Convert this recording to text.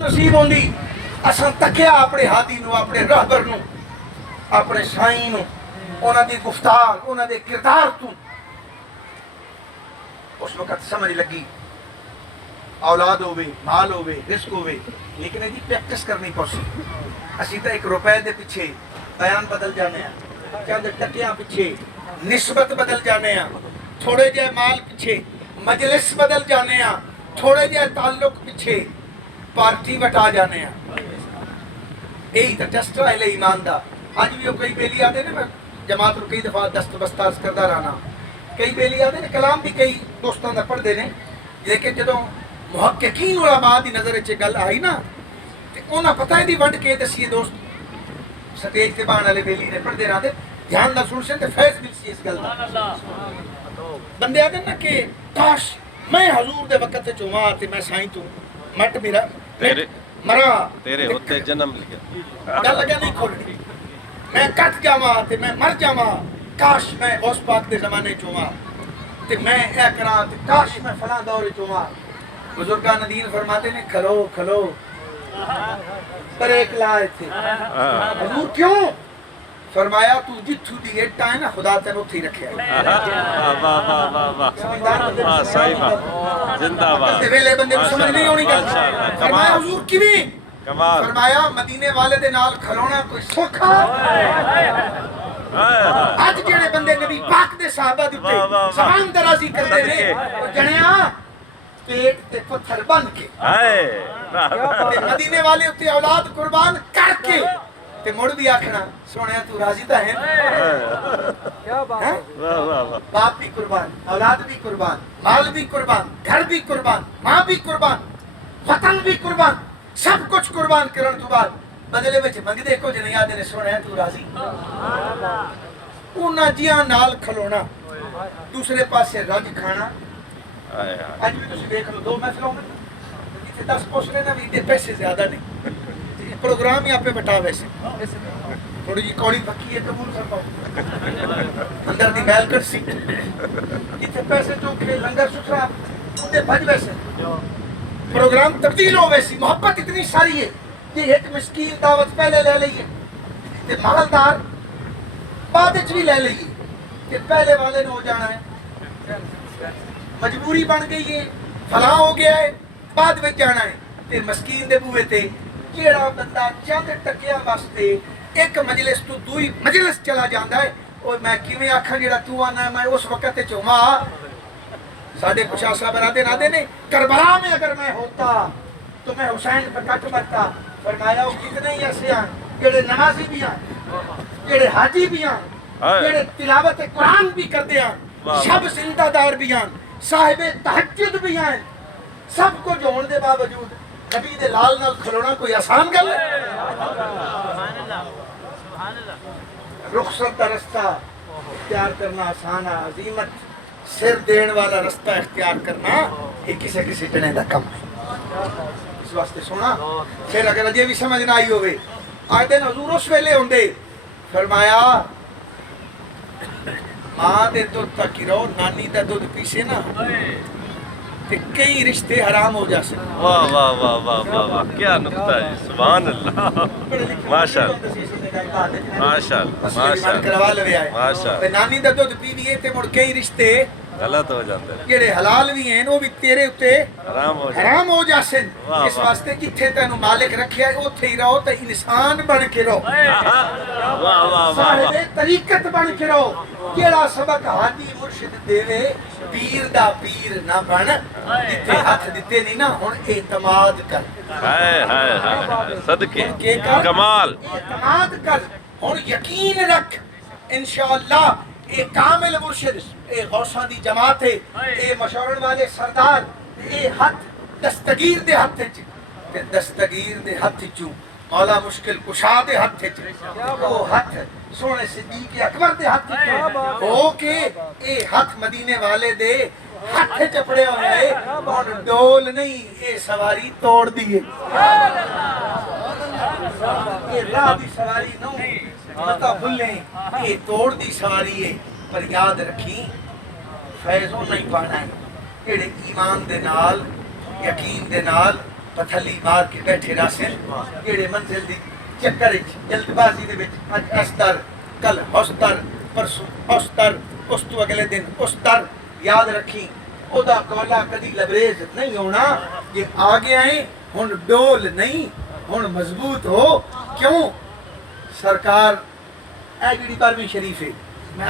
نصیب ہوندی اساں تکیا اپنے ہادی نو، اپنے رہبر نو، اپنے سائیں نو، انہاں دی گفتار، انہاں دے کردار تو اس وقت سمجھ لگی اولاد ہوئے، مال ہوئے، رزق ہوئے، لیکن ایدی پریکٹس کرنی پوسی۔ اسی تا ایک روپے دے پیچھے بیان بدل جانے ہیں، چند ٹکیاں پیچھے نسبت بدل جانے ہیں، تھوڑے جے مال پیچھے مجلس بدل جانے ہیں، تھوڑے جے تعلق پیچھے پارٹی بٹا جانے ہیں۔ یہی تا ٹیسٹ ہے ایمان دا۔ آج بھی وہ کئی بیلی آدھے نے، میں جماعت رو کئی دفعہ دست بستاز کردہ رہنا، کئی بیلی آدھے نے، کلام بھی کئی دوستان دا پڑھ دے نے، لیکن جدوں محققین علماء دی نظر اچھے گل آئی نا، انہاں پتہ ہے دی ونڈ کے دسیے دوست سٹیج تے بان والے بیلی نے پڑھ دے رہا دے، دھیان نہ سن سے تے فیض مل سی اس گل دا۔ بندے آدھے نا کہ کاش میں حضور دے وقت چوما تے میں سائیں تو مٹ میرا مرا تیرے ہوتے جنم لیا گل لگا نہیں کھولنی، میں کٹ جاواں تے میں مر جاواں، کاش میں غوث پاک دے زمانے چوما تے میں اے کراں تے کاش میں فلاں دور چوما۔ بزرگان دین فرماتے نے کھلو کھلو بریک لائے تھے۔ حضور کیوں؟ فرمایا تو جتھو دی ایٹا ہے نا خدا تینو تھی رکھے ہے۔ صحیح بات، زندہ بات، تے ویلے بندے کو سمجھ نہیں ہونی گل۔ فرمایا حضور کیویں؟ کمال، فرمایا مدینے والے دے نال کھلونا کوئی سوکھا۔ اج جڑے بندے نبی پاک دے صحابہ دے زبان درازی کردے نے، او جنیاں پیٹ تے پتھر بن کے تے مدینے والے اتے اولاد قربان کر کے تے مڑ بھی آکھنا سونیا تو راضی تا ہے، باپ بھی قربان، اولاد بھی قربان، مال بھی قربان، گھر بھی قربان، ماں بھی قربان، وطن بھی قربان، سب کچھ قربان کرن تو بعد بدلے وچ منگدے کچھ نہیں آدے نے سونیا تو راضی۔ انہاں جیاں نال کھلونا، دوسرے پاسے رج کھانا۔ آج بھی تسی دیکھ لو دو محفلوں میں جتنے 10 پوچھنے نا بھی پیسے زیادہ نہیں، پروگرام یہاں پہ بٹا ویسے تھوڑی جی کوڑی پکی ہے قبول کر پاؤ اندر دی محل کر سی جتنے پیسے چوکھے لنگر ستھرا اندے بھج ویسے پروگرام تبدیل ہو ویسی۔ محبت اتنی ساری ہے کہ ایک مسکین دعوت پہلے لے لئیے تے مالدار بعد بھی لے لئیے کہ پہلے والے نے ہو جانا ہے، مجبوری بن گئی ہے، فلاں ہو گیا ہے، بعد میں جانا ہے تے مسکین دے بوئے تے جیڑا بندہ چند ٹکیاں واسطے ایک مجلس تو دوئی مجلس چلا جاندہ ہے، اور میں کیویں آکھاں جیڑا تو آنا ہے میں اس وقت چوما۔ ساڑھے کچھ آسا برادے نے کربلا میں اگر میں ہوتا تو میں حسین پر کٹ مرتا۔ فرمایا وہ کتنے ہی ایسے ہیں جیڑے نمازی بھی ہیں، جیڑے حاجی بھی ہیں، جیڑے تلاوت قرآن بھی کرتے ہیں، شب زندہ دار بھی ہیں، صاحب تہجد بھی ہیں، سب کو جوڑ دے باوجود نبی دے لال نال کھلونا کوئی آسان گل ہے؟ رخصت دا رستہ اختیار کرنا آسان ہے، عظیمت سر دین والا رستہ اختیار کرنا یہ کسی جنے دا کم ہے۔ اس واسطے سونا پھر اگر اجے بھی سمجھ نہ آئی ہوئے آج دن حضور اس ویلے ہوندے فرمایا ماں دے دودھ تک ہی رہو، نانی دا دودھ پیسے نا تے کئی رشتے حرام ہو جا سکتے۔ واہ واہ واہ واہ واہ واہ، کیا نقطہ ہے، سبحان اللہ، ماشاءاللہ ماشاءاللہ ماشاءاللہ۔ نانی دا دودھ پی لیے تے مڑ کئی رشتے غلط ہو جاتے ہیں، جڑے حلال بھی ہیں وہ بھی تیرے اتے حرام ہو جاسن۔ اس واسطے جتھے تینوں مالک رکھیا ہے اوتھے ہی رہو تے انسان بن کے رہو، صاحب طریقت بن کے رہو۔ جیڑا سبق ہادی مرشد دیوے پیر دا پیر نہ بن، جتھے ہاتھ دیتے نہیں نا ہن اعتماد کر، صدقے کمال، اعتماد کر، ہن یقین رکھ انشاءاللہ اے کامل مرشد، اے غوثاں دی جماعت ہے، اے مشورن والے سردار، اے ہاتھ دستگیر دے ہاتھ چ تے دستگیر دے ہاتھ چوں مولا مشکل کشا دے ہاتھ چ وہ ہاتھ سونے صدیق اکبر دے ہاتھ چ ہو کے اے ہاتھ مدینے والے دے ہاتھ چپڑے ہوئے اور ڈول نہیں اے سواری توڑ دیئے، اے راہ دی سواری نو متا بھلیں اے توڑ دی سواری ہے۔ پر یاد رکھی فیضوں نہیں پانا ہے، ایڑے ایمان دے نال یقین دے نال پتھلی مار کے بیٹھے راسن کیڑے منزل دی چکر وچ جلد بازی دے وچ اج استر کل ہوستر پرسوں ہوستر اس تو اگلے دن استر یاد رکھی او دا کولا کدی لبریز نہیں ہونا یہ آ گیا ہے ہن ڈول نہیں ہن مضبوط ہو کیوں سرکار اے جڑی 12ویں شریف ہے میں